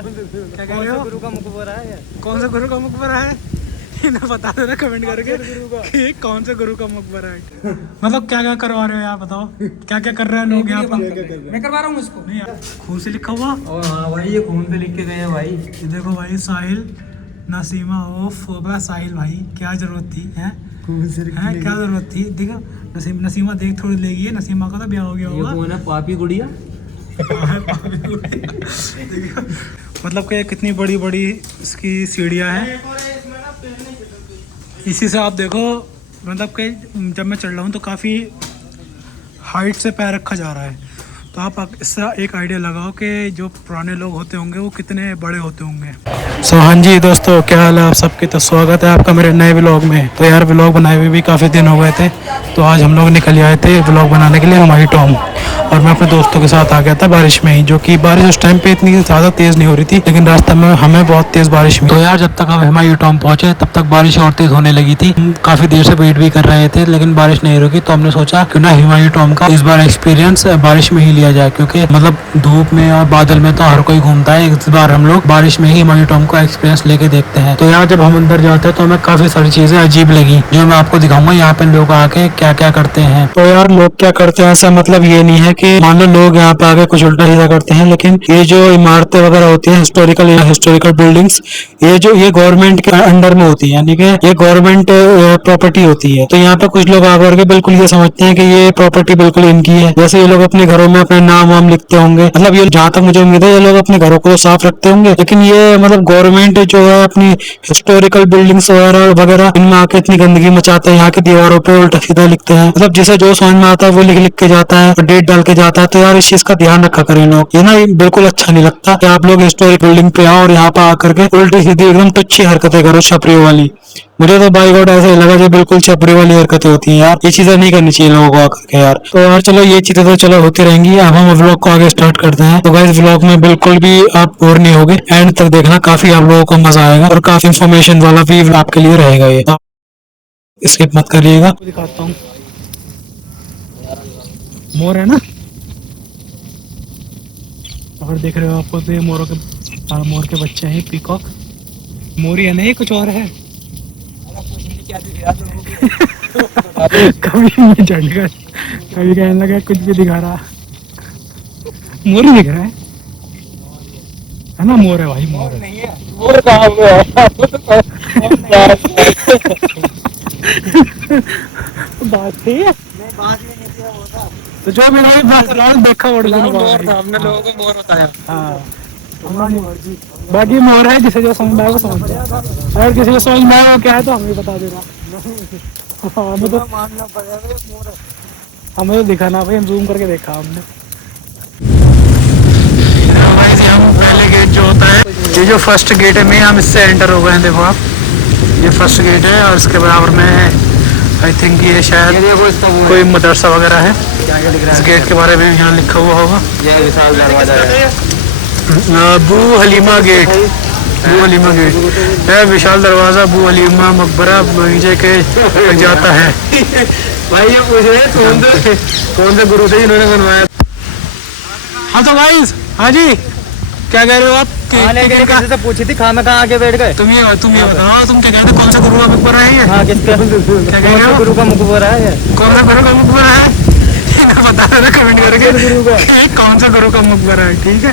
क्या कह रहे हो? गुरु का मकबरा है। कौन सा गुरु का मकबरा है? इन्हें बता देना कमेंट करके कि कौन सा गुरु का मकबरा है। मतलब क्या क्या करवा रहे हो यार, बताओ क्या क्या कर रहे हैं लोग यहाँ पर? मैं करवा रहा हूँ इसको। नहीं यार, खून से लिखा हुआ। और हाँ भाई, ये खून पे लिख के गए हैं भाई। ये देखो भाई, साहिल नसीमा, ओफ साहिल भाई, क्या जरूरत थी है? क्या जरूरत थी? देखो नसीमा देख थोड़ी लेगी है, नसीमा का तो ब्याह हो गया ये होगा। कौन है? पापी गुड़िया। मतलब कि कितनी बड़ी बड़ी इसकी सीढ़ियाँ हैं। इसी से आप देखो, मतलब कि जब मैं चढ़ रहा हूँ तो काफ़ी हाइट से पैर रखा जा रहा है। तो आप इससे एक आइडिया लगाओ कि जो पुराने लोग होते होंगे वो कितने बड़े होते होंगे। हाँ जी दोस्तों, क्या हाल है आप सबके? तो स्वागत है आपका मेरे नए व्लॉग में। तो यार व्लॉग बनाए हुए भी काफ़ी दिन हो गए थे, तो आज हम लोग निकल आए थे व्लॉग बनाने के लिए हमारी टॉम। और मैं अपने दोस्तों के साथ आ गया था बारिश में ही, जो कि बारिश उस टाइम पे इतनी ज़्यादा तेज़ नहीं हो रही थी, लेकिन रास्ते में हमें बहुत तेज़ बारिश हुई। तो यार जब तक हम हमारी टॉम पहुंचे तब तक बारिश और तेज़ होने लगी थी। काफ़ी देर से वेट भी कर रहे थे लेकिन बारिश नहीं रुकी, तो हमने सोचा क्यों ना हमारी टॉम का इस बार एक्सपीरियंस बारिश में ही लिया जाए, क्योंकि मतलब धूप में और बादल में तो हर कोई घूमता है। इस बार हम लोग बारिश में ही हमारी टॉम का एक्सपीरियंस लेके देखते हैं। तो यार जब हम अंदर जाते हैं तो हमें काफ़ी सारी चीज़ें अजीब लगी, जो मैं आपको दिखाऊंगा यहाँ पे लोग आके क्या क्या करते हैं। तो यार लोग क्या करते हैं, ऐसा मतलब ये नहीं है कि मान लो लोग यहाँ पे आके कुछ उल्टा सीधा करते हैं, लेकिन ये जो इमारतें वगैरह होती हैं, हिस्टोरिकल बिल्डिंग्स, ये गवर्नमेंट के अंडर में होती है, यानी कि ये गवर्नमेंट प्रॉपर्टी होती है। तो यहाँ पे कुछ लोग आकर के बिल्कुल ये समझते हैं कि ये प्रॉपर्टी बिल्कुल इनकी है। जैसे ये लोग अपने घरों में अपने नाम वाम लिखते होंगे, मतलब ये जहाँ तक मुझे उम्मीद है ये लोग अपने घरों को तो साफ रखते होंगे, लेकिन ये मतलब गवर्नमेंट जो है अपनी हिस्टोरिकल बिल्डिंग्स वगैरह इनमें आके इतनी गंदगी मचाते हैं। यहाँ की दीवारों पे उल्टा सीधा लिखते हैं, मतलब जिसे जो समझ में आता है वो लिख लिख के जाता है और डेट डाल के जाता है। तो यार इस चीज का ध्यान रखा करें लोग, ये ना बिल्कुल अच्छा नहीं लगता कि आप लोग हिस्टोरिक बिल्डिंग पे आओ और यहाँ पे आकर के उल्टी सीधी एकदम तुच्छी हरकतें करो, छपरियों वाली। मुझे तो बाई गॉड ऐसा ही लगा जो बिल्कुल छपरी वाली हरकतें होती हैं यार, ये चीजें नहीं करनी चाहिए लोगों को आकर के यार। तो यार चलो ये चीजें तो चलो होती रहेंगी, अब हम व्लॉग को आगे स्टार्ट करते हैं। तो गाइस व्लॉग में बिल्कुल भी आप बोर नहीं होगे, एंड तक देखना, काफी आप लोगों को मजा आएगा और काफी इन्फॉर्मेशन वाला भी आपके लिए रहेगा ये, स्किप मत करिएगा। दिखाता हूँ, मोर है ना, अगर देख रहे हो आपको तो ये मोर के बच्चे हैं, पीकॉक। मोरी है नहीं, कुछ और है। कभी नहीं चढ़ गए, कभी कहने लगा कुछ भी दिखा रहा। मोर दिख रहा है ना? मोर है भाई, मोर नहीं है। मोर कहाँ पे है? बात थी, तो जो मैंने बात देखा हमने लोगों को मोर बताया। हाँ बाकी मोर है, जिसे जो समझ में आए वो समझ जाए, अगर किसी को समझ में आए वो क्या है तो हमें बता देना। हाँ हमें तो मानना पड़ेगा मोर है, हमें तो दिखा ना भाई, हम जूम करके देखा हमने। पहले गेट जो होता है, ये जो फर्स्ट गेट है में हम इससे एंटर हो गए हैं। देखो आप, ये फर्स्ट गेट है और इसके बराबर में आई थिंक ये शायद कोई मदरसा वगैरह है। इस गेट के बारे में यहाँ लिखा हुआ होगा, यह विशाल दरवाजा है, अबू हलीमा गेट। अबू हलीमा गेट है, विशाल दरवाजा, अबू हलीमा मकबरा बगीचे के तक जाता है। भाई ये पूछ रहे कौन से गुरु थे जिन्होंने बनवाया? हाँ तो गाइस, हाँ जी क्या कह रहे हो आप? किसी से पूछी थी, खाना कहाँ आके बैठ गए? तुम ये बताओ, तुम क्या कह रहे थे? कौन सा गुरु का मकबरा है ये? हाँ किसका? क्या कह रहे हो? गुरु का मकबरा है। कौन सा गुरु का मकबरा है? बता देना कमेंट करके कौन सा गुरु का मकबरा है, ठीक है?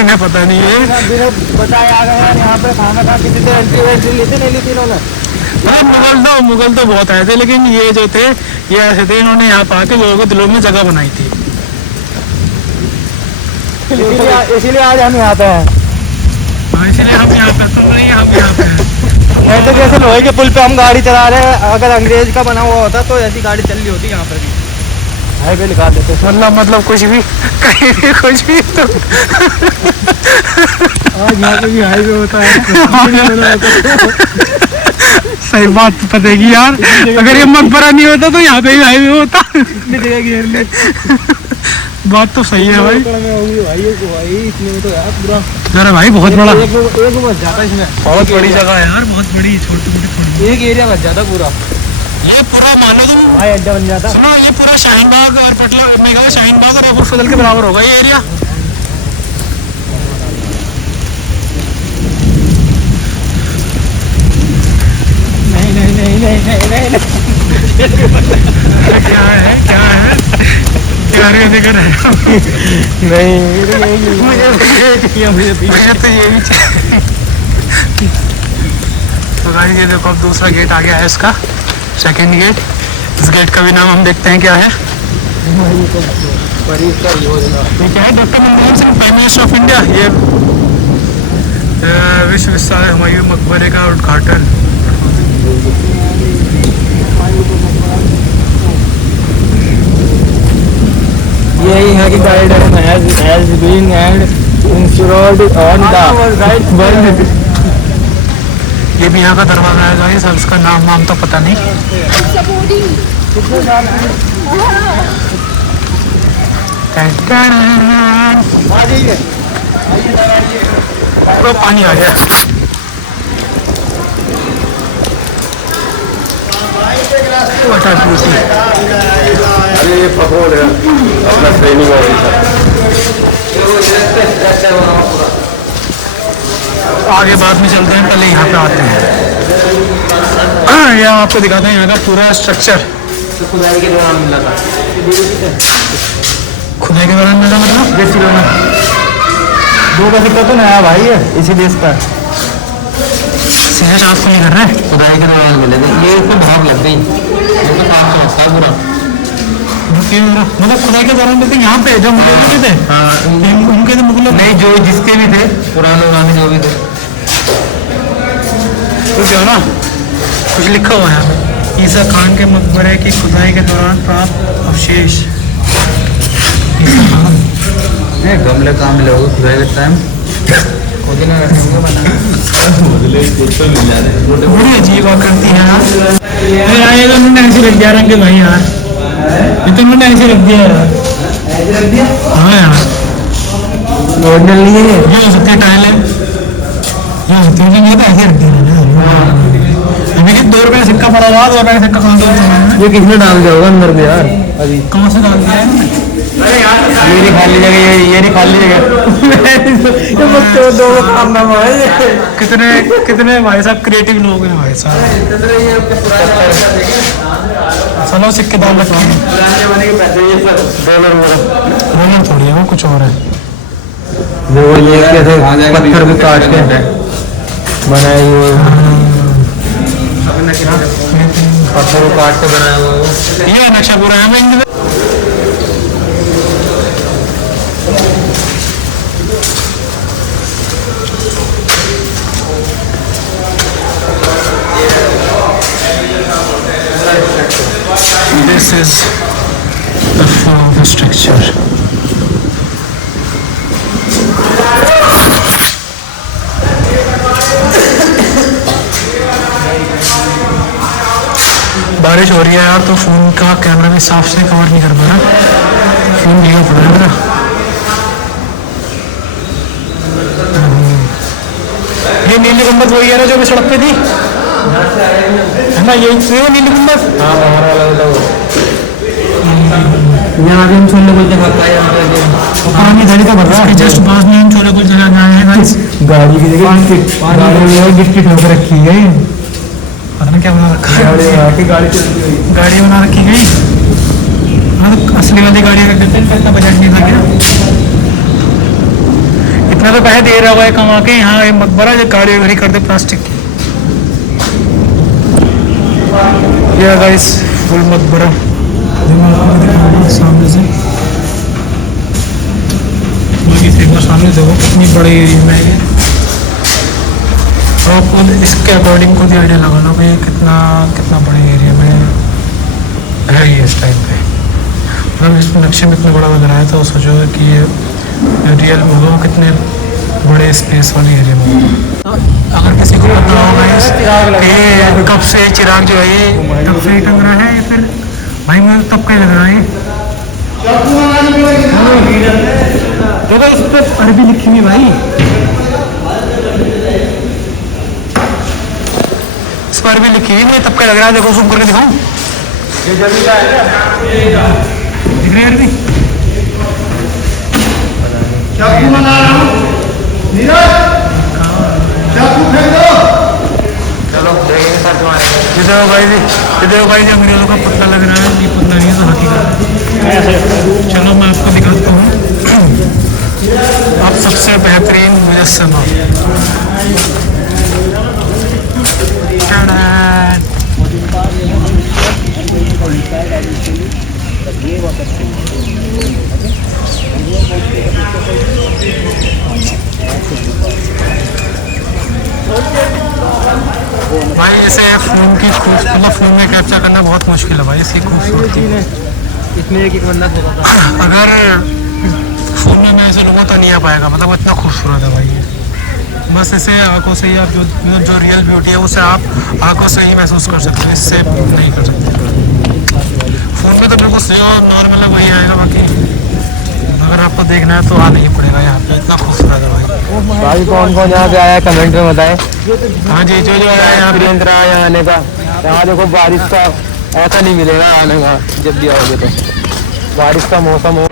इन्हें पता नहीं है, बताया आ गया यहाँ पे खाना खा, किसी से एंट्री ली थी नहीं ली थी इन्होंने? मुगल तो बहुत आए थे, लेकिन ये जो थे ये ऐसे थे, इन्होंने यहाँ पे आके लोगों के दिलों में जगह बनाई थी, इसीलिए आज हम यहाँ पे हैं। हाँ इसीलिए हम यहाँ पे, तो नहीं हम यहाँ पे नहीं तो जैसे लोहे के पुल पे हम गाड़ी चला रहे हैं, अगर अंग्रेज का बना हुआ होता तो ऐसी गाड़ी चल रही होती यहाँ पर भी, हाईवे निकाल देते। मतलब कुछ भी कहीं भी कुछ भी तो आज यहाँ पे भी हाईवे होता है। सही बात पतेगी यार, अगर ये मकबरा नहीं होता तो यहाँ पे भी हाईवे होता। घेर ले, बात तो सही है भाई। अरे भाई बहुत बड़ा, बहुत बड़ी जगह है यार, बहुत बड़ी, छोटी मोटी एक एरिया बच जाता पूरा, ये पूरा मानो तुम हाँ अड्डा बन जाता। सुनो, ये पूरा शाहीन बाग और पटना शाहीन बाग और रोबोट फजल के बराबर होगा ये एरिया। क्या है क्या है क्या कर रहे हो? नहीं मुझे तो ये भी चाहिए। तो गाइस ये देखो अब दूसरा गेट आ गया है इसका, सेकंड गेट। इस गेट का भी नाम हम देखते हैं क्या है। ये क्या है? Doctor Manmohan Singh, prime minister of India. ये विश्व विस्तार हुमायूं मकबरे का उद्घाटन। ये यहाँ की guidance has been and installed on the world। ये भी यहाँ का दरवाजा है गाइस, अब इसका नाम वाम तो पता नहीं। पूरा पानी आ गया। अरे ये पकड़ है अपना ट्रेनिंग ऑफिसर। आगे बाद में चलते हैं, पहले यहाँ पे आते हैं। यहाँ आपको दिखाते हैं यहाँ का पूरा स्ट्रक्चर। खुदाई के दौरान मिला था। खुदाई के दौरान मिला मतलब? देसी लोना 2 का सिक्का तो नया भाई है इसी देश का। सीधे साफ को नहीं कर रहे। खुदाई के दौरान मिले थे, ये इसमें भाग लग गई, ये तो साफ से लगता है पूरा। मतलब खुदाई के दौरान मिलते यहाँ पे जो मुगल के थे। हाँ उनके तो मुगल नहीं, जो जिसके भी थे पुराने जो भी थे। तो क्या ना कुछ लिखा हुआ है यहाँ पे, ईसा खान के मकबरे की खुदाई के दौरान प्राप्त अवशेष। ईसा खान नहीं गमले कहाँ मिले होगे खुदाई के टाइम? बड़ी अजीब आकृति है यार। ये तो उन्होंने ऐसे रख दिया रंग भाई यार, ये तो उन्होंने ऐसे रख दिया यार। हाँ यार ऑर्डिनल नहीं है ये हो सकती है टाइल है, ये हो सकती है। ये तो ऐसे रख दिया अभी कि 2 रुपये का सिक्का पड़ा हुआ, 2 रुपये का सिक्का कहाँ से? ये किसने डाल दिया होगा अंदर में यार? अभी कहाँ से डाल दिया है? ये नहीं खाली जगह, ये नहीं खाली जगह। दो काम नाम है। कितने भाई साहब क्रिएटिव लोग हैं भाई साहब। चलो सिक्के दाम रखेंगे। डॉलर थोड़ी है वो, कुछ और है। देखो ये कैसे पत्थर भी काट के बनाए हुए, पत्थर को काट के बनाया हुआ है। ये नक्शा पूरा है। This is the floor of the structure. बारिश हो रही है यार, तो फोन का कैमरा भी साफ से कवर नहीं कर पा रहा। फोन भीगा पड़ा है मेरा। ये नीली गुंबद वही है ना जो भी सड़क पे थी, है ना? ये नीली गुंबद। हाँ बाहर वाला यहाँ भी हम छोले कुलचे खाता है। पानी धड़ी का भर रहा है, जस्ट पास में हम छोले कुलचे खाने आए हैं गाइस। गाड़ी की जगह गिट्टी ठोक रखी है। पता नहीं क्या बना रखा है। गाड़ी चलती हुई गाड़ी बना रखी गई। हाँ तो असली वाली गाड़ी रख देते हैं, इतना बजट नहीं था क्या? इतना तो पैसे दे रहा हुआ है कमा के। यहाँ ये मकबरा जो गाड़ी वगैरह कर दे प्लास्टिक की। ये गाइस फुल मकबरा सामने से, सामने देखो कितनी बड़ी एरिया में है। तो खुद इसके अकॉर्डिंग खुद आइडिया लगा लो कि कितना कितना बड़े एरिया में है ये इस टाइम पे। मतलब इस नक्शे में इतना बड़ा लग रहा है, तो सोचो कि ये रियल में होगा कितने बड़े स्पेस वाले एरिया में होगा। अगर किसी को पता होगा ये कब से चिराग जो है ये तब से ही टंग रहा है, या फिर भाई मुझे तब का ही लग रहा है। देखो इस पर अरबी लिखी हुई भाई, इस पर अरबी लिखी हुई, मुझे तब का लग रहा है। देखो जूम करके दिखाऊं, दिख रही है अरबी? चलो देखेंगे सर तुम्हारे। ये तो देखो भाई जी, ये देखो भाई जी, अंग्रेजों का पुतला लग रहा है, ये पुतला नहीं है तो हकीकत है। चलो मैं आपको दिखाता हूँ आप सबसे बेहतरीन मुजस्समा। भाई इसे फ़ोन की मतलब फ़ोन में कैप्चर करना बहुत मुश्किल है भाई, इसकी खूबसूरती। इसमें एक बंदा थोड़ा सा अगर फ़ोन में मैं ऐसे लूँगा तो नहीं आ पाएगा, मतलब इतना खूबसूरत है भाई ये। बस इसे आंखों से ही आप जो रियल ब्यूटी है उसे आप आंखों से ही महसूस कर सकते हो, इससे नहीं कर सकते। फ़ोन में तो बिल्कुल सही और नॉर्मल है वही आएगा, बाकी अगर आपको देखना है तो आना ही पड़ेगा यहाँ पे, इतना खूबसूरत है भाई। भाई कौन कौन यहाँ पे आया है कमेंट में बताएं। हाँ जी, जो आया है यहाँ पे एक्सपीरियंस रहा यहाँ आने का। यहाँ देखो बारिश का ऐसा नहीं मिलेगा आने का, जब भी आओगे तो बारिश का मौसम हो।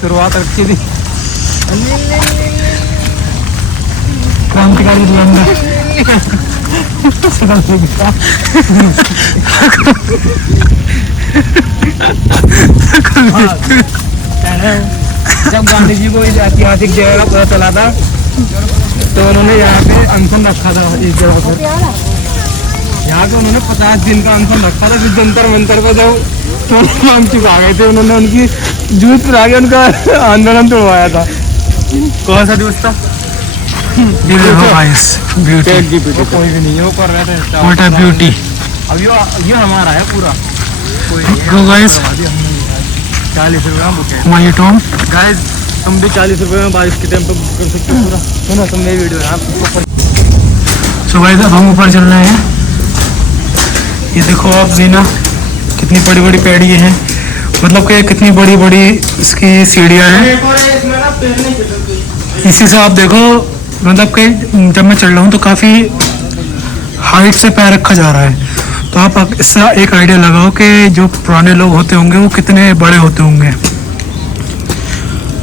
शुरुआत अच्छी थी। क्रांतिकारी लंदन जब गांधी जी को इस ऐतिहासिक जगह का पता चला था तो उन्होंने यहाँ पे अनशन रखा था। इस जगह पर यहाँ पे उन्होंने 50 दिन का अनशन रखा था। फिर जंतर मंतर को जब हम चुका गए थे, उन्होंने उनकी जूझ पर आगे उनका आंदोलन तोड़वाया था। कौन सा दिवस था? ब्यूटी, कोई भी नहीं, वो कर रहे थे व्हाट अ ब्यूटी। अब ये हमारा है पूरा। गो गाइस, 40 रुपये बुक है माय टॉम गाइस। हम भी 40 रुपये में बारिश के टाइम पे बुक कर सकते हो पूरा। सुनो तुम मेरी वीडियो है आपको। सो गाइस अब हम ऊपर चल रहे हैं। ये देखो आप जीना, कितनी बड़ी बड़ी पेड़ी हैं, मतलब कि कितनी बड़ी बड़ी इसकी सीढ़ियाँ हैं। इसी से आप देखो, मतलब कि जब मैं चल रहा हूँ तो काफ़ी हाइट से पैर रखा जा रहा है। तो आप इससे एक आइडिया लगाओ कि जो पुराने लोग होते होंगे वो कितने बड़े होते होंगे,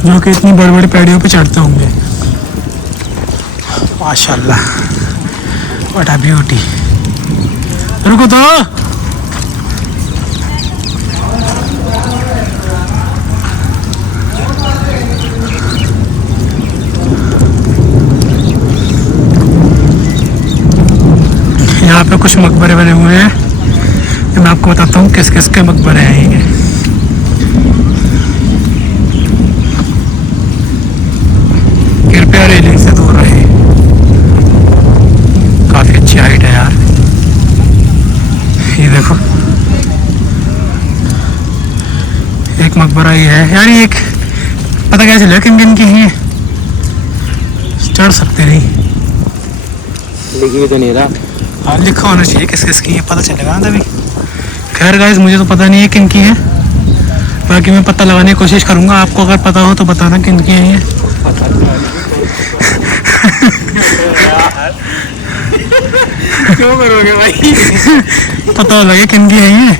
जो कि इतनी बड़ी बड़ी पेड़ियों पे चढ़ते होंगे। माशाल्लाह, व्हाट अ ब्यूटी। रुको तो, यहाँ पे कुछ मकबरे बने हुए हैं, मैं आपको बताता हूँ किस किस के मकबरे हैं ये। कृपया रेलिंग से दूर रहे, काफ़ी अच्छी हाइट है यार। ये देखो एक मकबरा ये है यार, ये एक पता क्या चलेगा किन किन की है, चढ़ सकते नहीं, लिखी तो नहीं रहा। हाँ लिखा होना चाहिए किस किस की है, पता चलेगा ना तभी। खैर गाइस मुझे तो पता नहीं है किन की है, बाकी मैं पता लगाने की कोशिश करूँगा। आपको अगर पता हो तो बताना किन की है ये। क्यों करोगे भाई? पता लगे किन की है ये।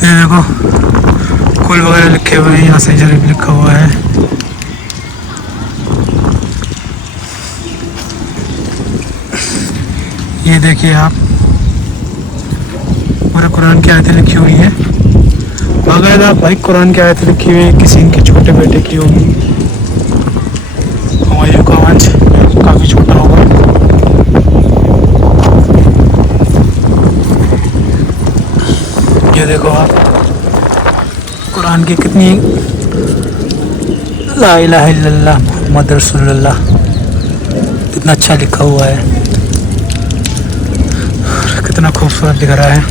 ये देखो कुल वगैरह लिखे हुए हैं, यहाँ से जरीब लिखा हुआ है। ये देखिए आप, पूरे कुरान की आयतें लिखी हुई हैं। अगर आप भाई कुरान की आयतें लिखी हुई हैं, किसी इनके छोटे बेटे की होगी। हुमायूं का वंश काफ़ी छोटा होगा। ये देखो आप, कुरान की कितनी ला इलाहा इल्लल्लाह मुहम्मद रसूलुल्लाह कितना अच्छा लिखा हुआ है, कितना खूबसूरत दिख रहा है।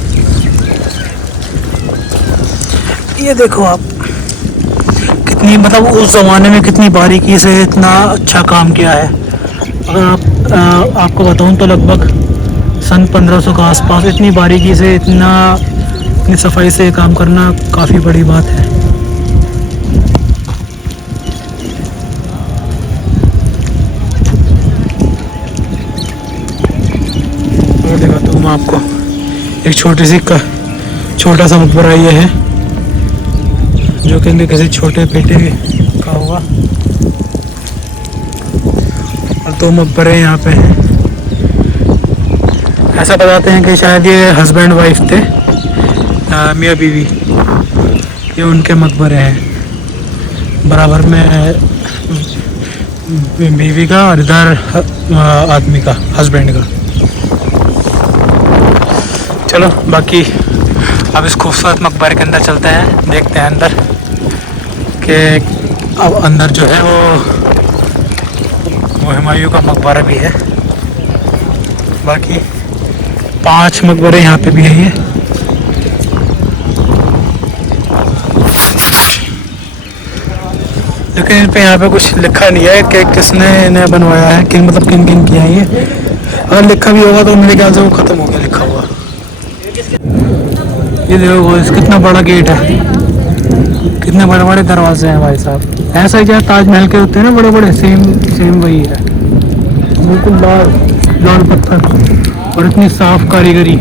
ये देखो आप कितनी, मतलब उस ज़माने में कितनी बारीकी से इतना अच्छा काम किया है। अगर आपको बताऊं तो लगभग सन 1500 के आसपास इतनी बारीकी से इतनी सफाई से काम करना काफ़ी बड़ी बात है। और दिखाता हूँ मैं आपको एक छोटा सा मकबरा ये है जो कि किसी छोटे बेटे का होगा। और 2 मकबरे यहाँ पे हैं। ऐसा बताते हैं कि शायद ये हस्बैंड वाइफ थे, मियाँ बीवी, ये उनके मकबरे हैं। बराबर में बीवी का और इधर आदमी का, हस्बैंड का। चलो बाकी अब इस खूबसूरत मकबरे के अंदर चलते हैं, देखते हैं अंदर कि अब अंदर जो है वो हुमायूं का मकबरा भी है। बाकी 5 मकबरे यहाँ पे भी है ये। लेकिन इन पे यहाँ पे कुछ लिखा नहीं है कि किसने इन्हें बनवाया है, किन किया है ये। अगर लिखा भी होगा तो मेरे ख्याल से वो ख़त्म हो गया लिखा हुआ। ये देखो कितना बड़ा गेट है, कितने बड़े बड़े दरवाजे हैं भाई साहब। ऐसा ही जैसे ताजमहल के होते हैं ना बड़े बड़े, सेम वही है, बिल्कुल लाल पत्थर और इतनी साफ कारीगरी।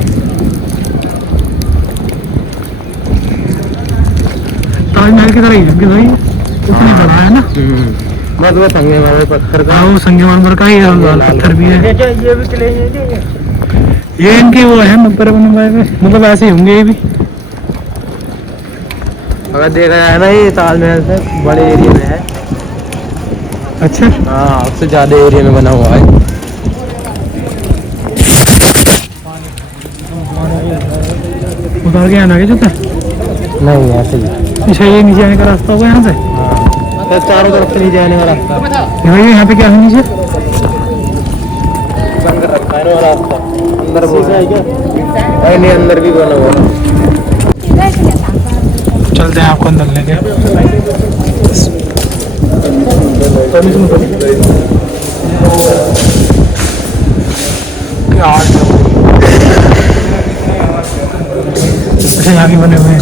ताजमहल की तरह ही है भाई, इतनी बड़ा है ना। बस वो संगमरमर पत्थर का, वो संगमरमर का ही लाल पत्थर भी है। ये भी किले हैं, ये इनके वो है मकबरे बनवाए हुए, मतलब ऐसे ही होंगे ये भी। अगर देखा जाए ना ये ताजमहल से बड़े एरिया में है। अच्छा, हाँ, उससे ज्यादा एरिया में बना हुआ है। उतार के आना क्या नहीं, ऐसे ही अच्छा, ये नीचे आने का रास्ता होगा यहाँ से। तो चारों तरफ से नीचे आने का रास्ता। भाई यहाँ पे क्या है नीचे? रास्ता अंदर है क्या? नहीं, अंदर भी बना हुआ है। चलते हैं आपको अंदर लेके। अच्छा, यहाँ भी बने हुए हैं।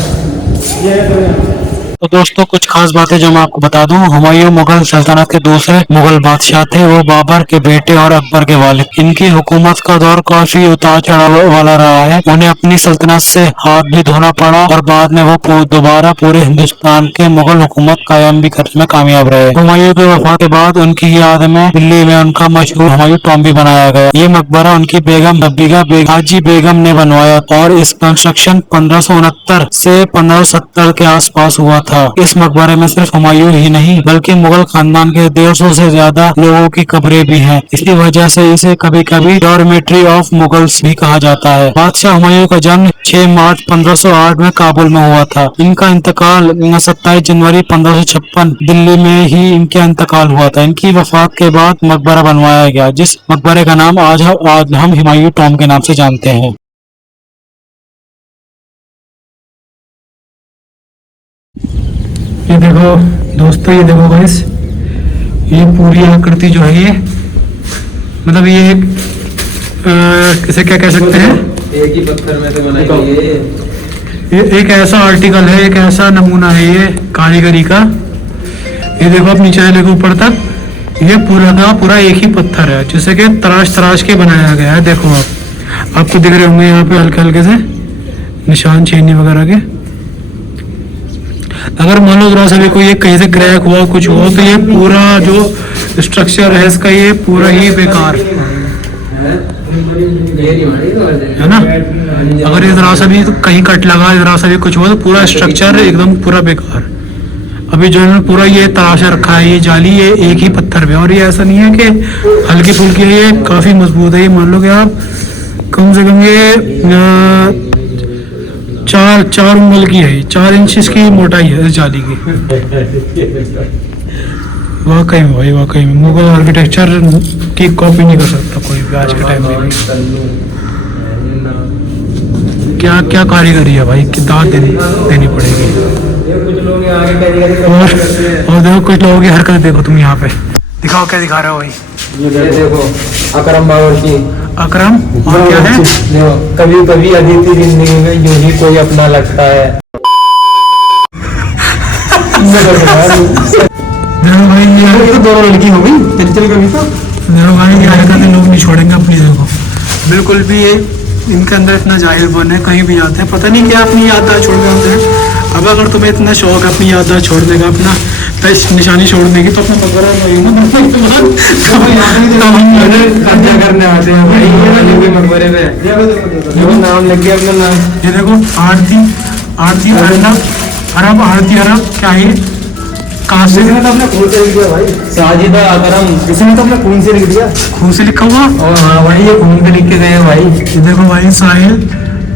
तो दोस्तों कुछ खास बातें जो मैं आपको बता दूं, हुमायूं मुगल सल्तनत के दूसरे मुगल बादशाह थे। वो बाबर के बेटे और अकबर के वालिद। इनकी हुकूमत का दौर काफी उतार चढ़ाव वाला रहा है। उन्हें अपनी सल्तनत से हाथ भी धोना पड़ा और बाद में वो दोबारा पूरे हिंदुस्तान के मुगल हुकूमत कायम भी करने में कामयाब रहे। हुमायूं की वफात के बाद उनकी याद में दिल्ली में उनका मशहूर हुमायूं टॉम्ब भी बनाया गया। ये मकबरा उनकी बेगम रबीगा हाजी बेगम ने बनवाया और इस कंस्ट्रक्शन 1569 से 1570 के आसपास हुआ था। इस मकबरे में सिर्फ हुमायूं ही नहीं बल्कि मुगल खानदान के 150 से ज्यादा लोगों की कब्रें भी हैं। इसी वजह से इसे कभी कभी डॉर्मेट्री ऑफ मुगल्स भी कहा जाता है। बादशाह हुमायूं का जन्म 6 मार्च 1508 में काबुल में हुआ था। इनका इंतकाल 27 जनवरी 1556 दिल्ली में ही इनका इंतकाल हुआ था। इनकी वफात के बाद मकबरा बनवाया गया, जिस मकबरे का नाम आज हम हुमायूं टॉम्ब के नाम से जानते हैं। ये देखो दोस्तों, ये देखो गाइस, ये पूरी आकृति जो है ये मतलब ये एक किसे क्या कह सकते हैं, एक ही पत्थर में से बनाई गई है। ये एक ऐसा आर्टिकल है, एक ऐसा नमूना है ये कारीगरी का। ये देखो आप नीचे से लेकर ऊपर तक ये पूरा का पूरा एक ही पत्थर है जिसे कि तराश के बनाया गया है। देखो आपको दिख रहे होंगे यहाँ पे हल्के हल्के से निशान चीनी वगैरह के। अगर मान लो जरा सा भी कोई एक कहीं से क्रैक हुआ कुछ हुआ तो ये पूरा जो स्ट्रक्चर है इसका ये पूरा ही बेकार है ना। अगर जरा सा भी कहीं कट लगा, जरा सा भी कुछ हुआ तो पूरा स्ट्रक्चर एकदम पूरा बेकार। अभी जो है पूरा ये तराशा रखा है, ये जाली ये एक ही पत्थर पे, और ये ऐसा नहीं है कि हल्की फुल्की है, ये काफी मजबूत है। ये मान लो कि आप कम से कम ये 4 उंगल की है, 4 इंच इसकी मोटाई है इस जाली की। वाकई में भाई, वाकई में मुगल आर्किटेक्चर की कॉपी नहीं कर सकता कोई भी आज के टाइम में भी। क्या क्या कारीगरी है भाई, कि दाद देनी पड़ेगी। और देखो कुछ लोगों की हरकत देखो तुम यहाँ पे। दिखाओ क्या दिखा रहे हो भाई। ये देखो अकरम बावर्ची। अकरम और क्या है? देखो कभी कभी अदिति जिंदगी में यूं ही कोई अपना लगता है। देखो भाई ये तो दोनों लड़की हो गई चंचल कभी तो। देखो भाई ये हरकतें लोग नहीं छोड़ेंगे अपनी। देखो बिल्कुल भी ये इनके अंदर इतना जाहिलपन है, कहीं भी जाते हैं पता नहीं क्या अपनी याददाश्त छोड़ के आते हैं। अब अगर तुम्हें इतना शौक है अपनी याददाश्त छोड़ने का, अपना निशानी छोड़ने की, तो अपना मकबरा कब्जा करने आते हैं भाई मकबरे पे। देखो नाम लिख के अपना नाम। ये देखो आरती आरती अरब आरती अरब क्या है? कहाँ से? तो अपने खून से लिख दिया भाई। साजिदा अकरम इसने तो अपने खून से लिख दिया। खून से लिखा हुआ? और हाँ भाई ये खून पे लिख के गए भाई। ये देखो भाई साहिल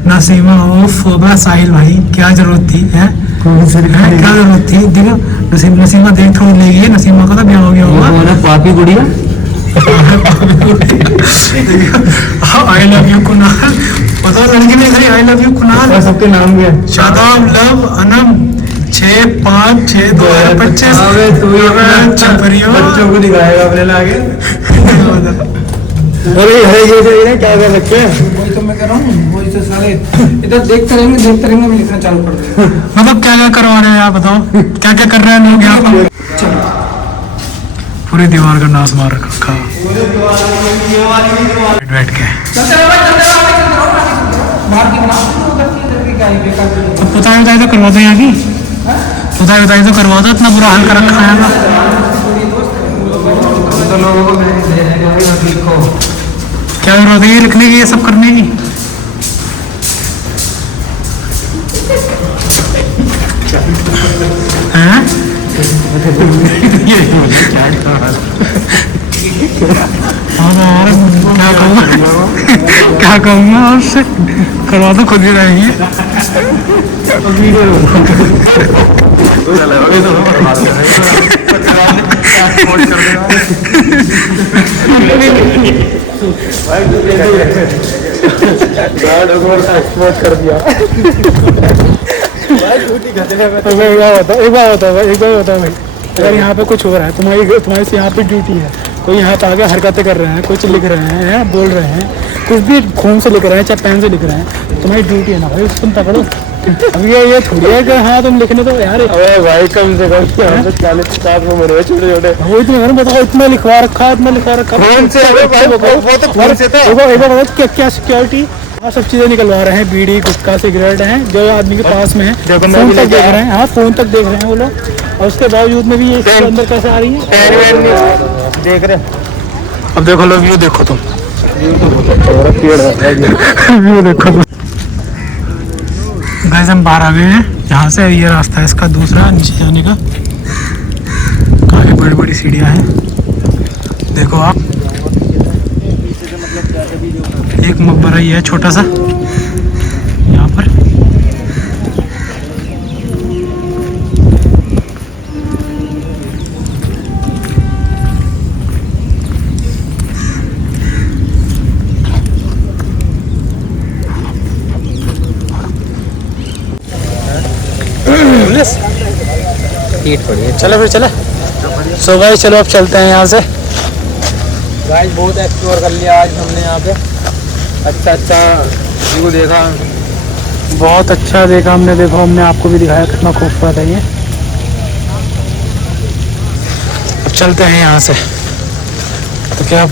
नसीमा फोबा साहिल भाई क्या जरूरत थी है? क्या जरूरत थी? देखो नसीमा देख थोड़ी ले गई, नसीमा का तो ब्याह हो गया होगा। पापी गुड़िया आई लव यू कुणाल, पता लड़की में आई लव यू कुणाल। सबके नाम क्या है? शादाब लव अनम 6/5/2025। बच्चों को दिखाएगा अपने लागे। अरे ये क्या कर सकते हैं? वही तो मैं कह रहा हूँ, वही तो सारे इधर देखते रहेंगे मैं लिखना चालू कर दूंगा। मतलब क्या क्या करवा रहे हैं आप बताओ, क्या क्या कर रहे हैं लोग यहाँ पर? पूरी दीवार का नाश मार रखा बैठ के। अब पुताई उताई तो करवा दो यहाँ की, पुताई उताई तो करवा दो, इतना बुरा हाल कर रखा है यहाँ तो लोगों को लिखो। क्या जरूरत है ये लिखने की, ये सब करने की? हैं? क्या कहूँगा, क्या कहूँगा उससे, करवा तो खुद ही रहेंगे। एक्सपोर्ट कर दिया। एक बार होता है भाई, अगर यहाँ पे कुछ हो रहा है, तुम्हारी से यहाँ पे ड्यूटी है, कोई यहाँ पे आगे हरकतें कर रहे हैं, कुछ लिख रहे हैं, बोल रहे हैं, कुछ भी खून से लिख रहे हैं चाहे पेन से लिख रहे हैं, तुम्हारी ड्यूटी है ना भाई, तुम पकड़ो। अब ये थोड़ी है कि हाँ तुम लिखने तो यार। अरे भाई कम से कम 40-50 में मरे छोटे छोटे। वही तो मैंने बताओ, इतना लिखवा रखा है, इतना लिखवा रखा है। कौन से? अरे भाई वो तो खून से था। एक बार बताओ क्या क्या सिक्योरिटी और सब चीजें निकलवा रहे हैं, बीड़ी गुटखा सिगरेट हैं जो आदमी के पास में है, फोन तक देख रहे हैं। हाँ फोन तक देख रहे हैं वो लोग, और उसके बावजूद में भी ये इसके अंदर कैसे आ रही है देख रहे। अब देखो लो व्यू देखो तुम, व्यू देखो। गाइस हम बाहर आ गए हैं, यहाँ से ये रास्ता है इसका दूसरा नीचे जाने का, काफी बड़ी बड़ी सीढ़ियाँ हैं। देखो आप, एक मकबरा ही है छोटा सा यहाँ पर। चलो फिर चले। सो गाइस चलो अब चलते हैं यहाँ से। गाइस बहुत एक्सप्लोर कर लिया आज हमने यहाँ पे। अच्छा व्यू देखा, बहुत अच्छा देखा हमने, देखो हमने आपको भी दिखाया कितना खूबसूरत है ये। अब चलते हैं यहाँ से, तो क्या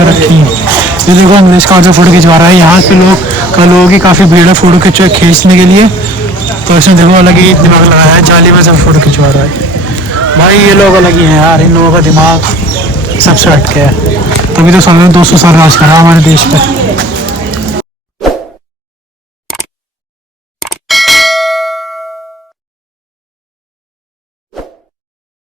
रखी है। ये देखो अंग्रेज का जो फोटो खिंचवा रहा है, यहाँ पे लोगों की काफ़ी भीड़ है फोटो खींचने के लिए, तो इसने देखो अलग ही दिमाग लगाया है, जाली में सब फोटो खिंचवा रहा है भाई। ये लोग अलग ही हैं यार, इन लोगों का दिमाग सबसे हटके है, तभी तो 200 साल राज करा हमारे देश पे।